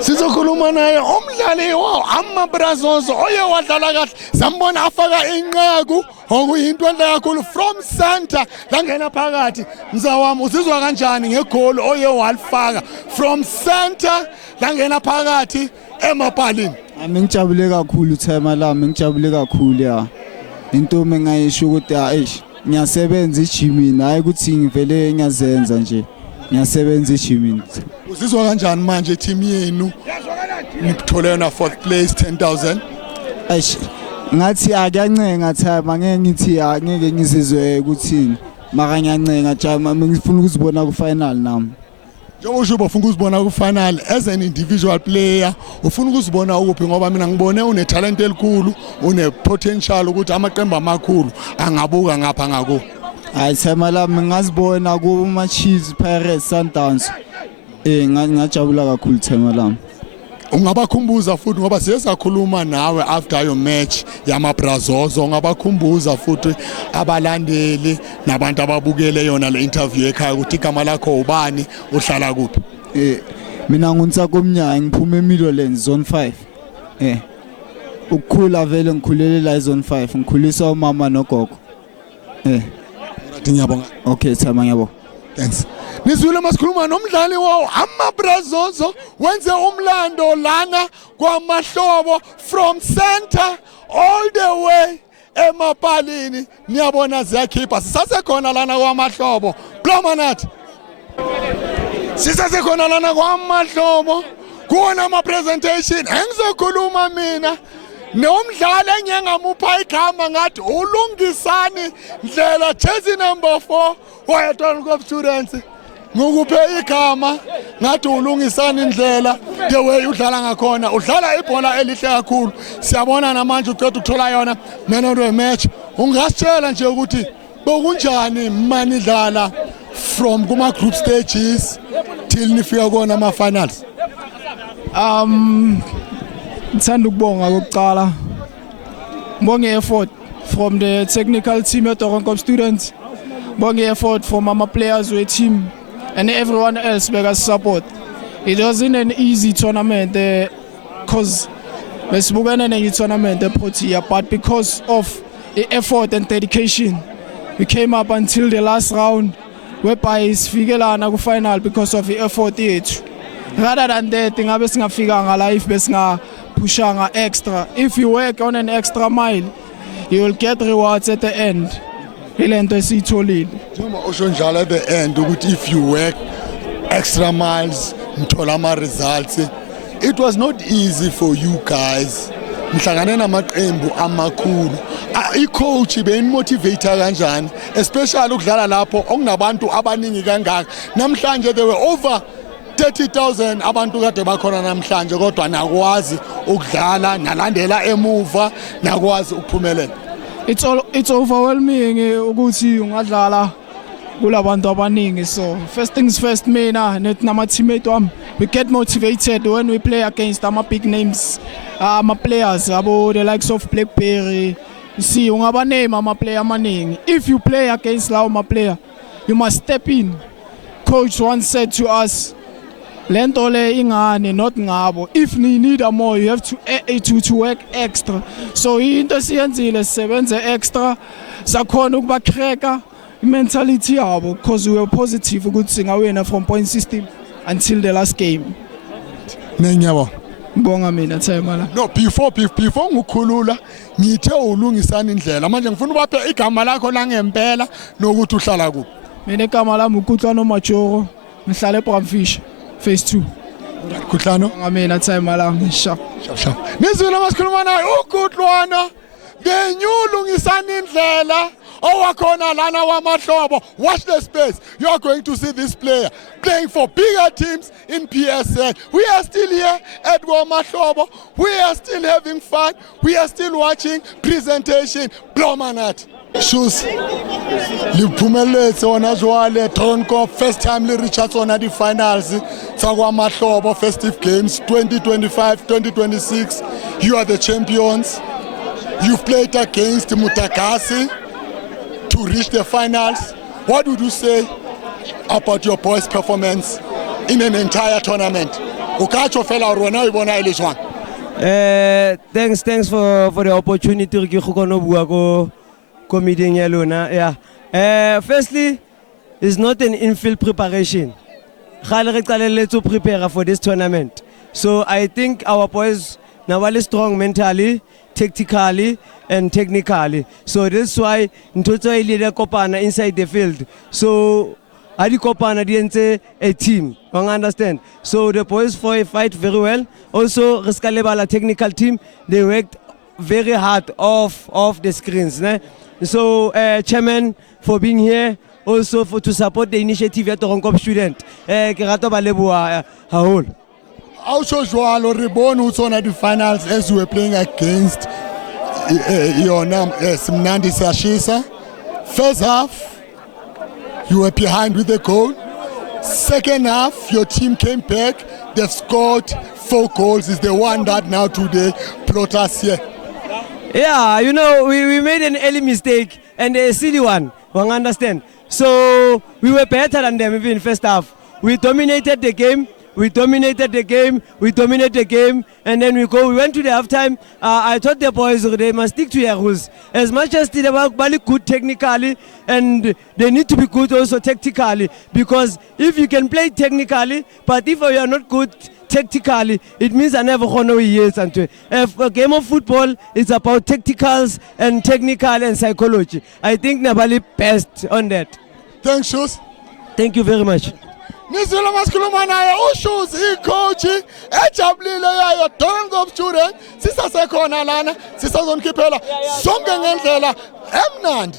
Sizokhuluma naye umdlali amaBrazos oye wadlala kahle sambona afaka inqaku okuyinto enhle kakhulu from center langena phakathi mzawami uzizwa kanjani ngegoli oye walifaka from center langena phakathi emapalini? Ngijabule kakhulu Thema lami ngijabule kakhulu ya into mengayisho ukuthi ngiyasebenza ejimini hayi ukuthi ngivele ngiyazenza nje ngiyasebenza ejimini. Uzizwa kanjani manje team yenu nikuthole na 4th place 10,000? Ngathi akuyancenga Thema ngeke ngithi angeke ngizizwe ukuthini mara ngiyancenga jama ngifuna ukuzibona ku final nami. Njengoba usho ufuna ukuzibona ku final as an individual player ufuna ukuzibona ukuphi ngoba mina ngibone une talent elikhulu une potential ukuthi amaqembu amakhulu angabuka ngapha ngako. Hayi Thema lami ngazibona kuma Chiefs Pirates Sundowns ngajabula kakhulu Thema lami. Ungabakhumbuza futhi ngoba siyakhuluma nawe after your match yamaBrazos ungabakhumbuza futhi abalandeli nabantu ababukele yona le interview ekhaya ukuthi igama lakho ubani uhlala kuphi? Mina nguNtsako Mnyaya ngiphuma eMidlands zone 5. Ukukhula vele ngikhulele la zone 5 ngikhulisa umama nogogo. Ngiyabonga. Okay Thema ngiyabonga. Thanks. Nizwile masikhuluma nomdlali wawo amaBrazos wenze umlando lana kwaMahlobo from center all the way emapalini niyabona ziyakhipha sisasekhona lana kwaMahlobo Blomanat sisasekhona lana kwaMahlobo kuona ama presentation engizokhuluma mina nomdlali engingamupha igama ngathi uLungisani Ndlela jersey number 4 wayetona kwa students ngokuphe igama ngathi uLungisani Ndlela the way udlala ngakhona udlala ibhola elihle kakhulu siyabona namanje uqeda ukuthola yona man of the match ungasitshela nje ukuthi bokunjani mani dlala from kuma group stages till nifika kona ama finals? Ngithanda ukubonga kokuqala ngibonge effort from the technical team at Toronto Students, ngibonge effort from our players we team and everyone else because support. It wasn't an easy tournament because besibukene ne tournament eProtea, but because of the effort and dedication we came up until the last round whereby sifikelana ku final because of the effort yethu. Rather than that ngabe singafikanga live besinga pushanga extra. If you work on an extra mile you will get rewards at the end. Ilento esitholile njengoba usho njalo at the end ukuthi if you work extra miles mthola ama results. It was not easy for you guys mhlangane namaqembu amakhulu. I-coach beyimotivate kanjani especially ukudlala lapho okunabantu abaningi kangaka namhlanje there were over 30,000 abantu kade bakhona namhlanje kodwa nakwazi ukudlala nalandela emuva nakwazi ukuphumelela? It's overwhelming ukuthi ungadlala kulabantu abaningi. So first things first, mina nama teammate wami we get motivated when we play against ama big names, ama players abo the likes of Blackberry. You see ungaba name ama player amaningi. If you play against lawo ma player you must step in. Coach once said to us lento le ingane not ngabo, if you need a more you have to work extra. So into siyenzile sisebenze extra sakhona ukuba cracker mentality yabo because we were positive ukuthi singawina from point system until the last game. Ngiyabonga. Ngibonga mina Thema la. No, before ngikhulula ngithe uLungisani Ndlela manje ngifuna ubaphe igama lakho la ngempela nokuthi uhlala kuphi. Mina igama lami uKutlwano Majoro ngihlala eBramfish phase 2. Kutlano ngamina Thema la sharp. Nizwile masikhuluma naye uKutlwano the new Lungisani Ndlela owakhona lana kwaMahlobo. Watch the space, you are going to see this player playing for bigger teams in PSL. We are still here at kwaMahlobo, we are still having fun, we are still watching presentation. Blomanat shoes liphumelele sona jwale Toronto first time li reach sona the finals kwaMahlobo festive games 2025-2026. You are the champions. You've played against Mutakasi to reach the finals. What would you say about your boys' performance in an entire tournament? ukatsho fela rona ibona ele jwang. Thanks for the opportunity ke go kona bua ko meeting ya lona. Yeah. Firstly, it's not an infield preparation. Khale re qalelletse to prepare for this tournament. So I think our boys now are strong mentally, tactically and technically. So that's why ntotso e le kopana inside the field. So Adi Kopana didn't a team, you understand? So the boys fight very well. Also, Reskalebala technical team, they worked very hard off the screens. Ne? So, chairman for being here, also to support the initiative at the Ronkop student. Kerato Balebua, Haul. Also, Joao Ribon, who's on the finals as we were playing against your name, Simnandi Sashisa. First half, you were behind with the goal. Second half, your team came back. They've scored 4 goals. Is the one that now today brought us here. Yeah, you know, we made an early mistake and a silly one. You understand? So we were better than them even in first half. We dominated the game. We dominated the game, and then we went to the halftime. I told the boys they must stick to their rules. As much as they were good technically, and they need to be good also tactically. Because if you can play technically, but if you are not good tactically, it means I never know years. And a game of football is about tacticals and technical and psychology. I think Nabali best on that. Thanks, Shoes. Thank you very much. Nizula masikhuluma naye uShoes icoach ejabulile yayo Donkop student sisasekhona lana sisazonkiphela sonke ngendlela emnandi.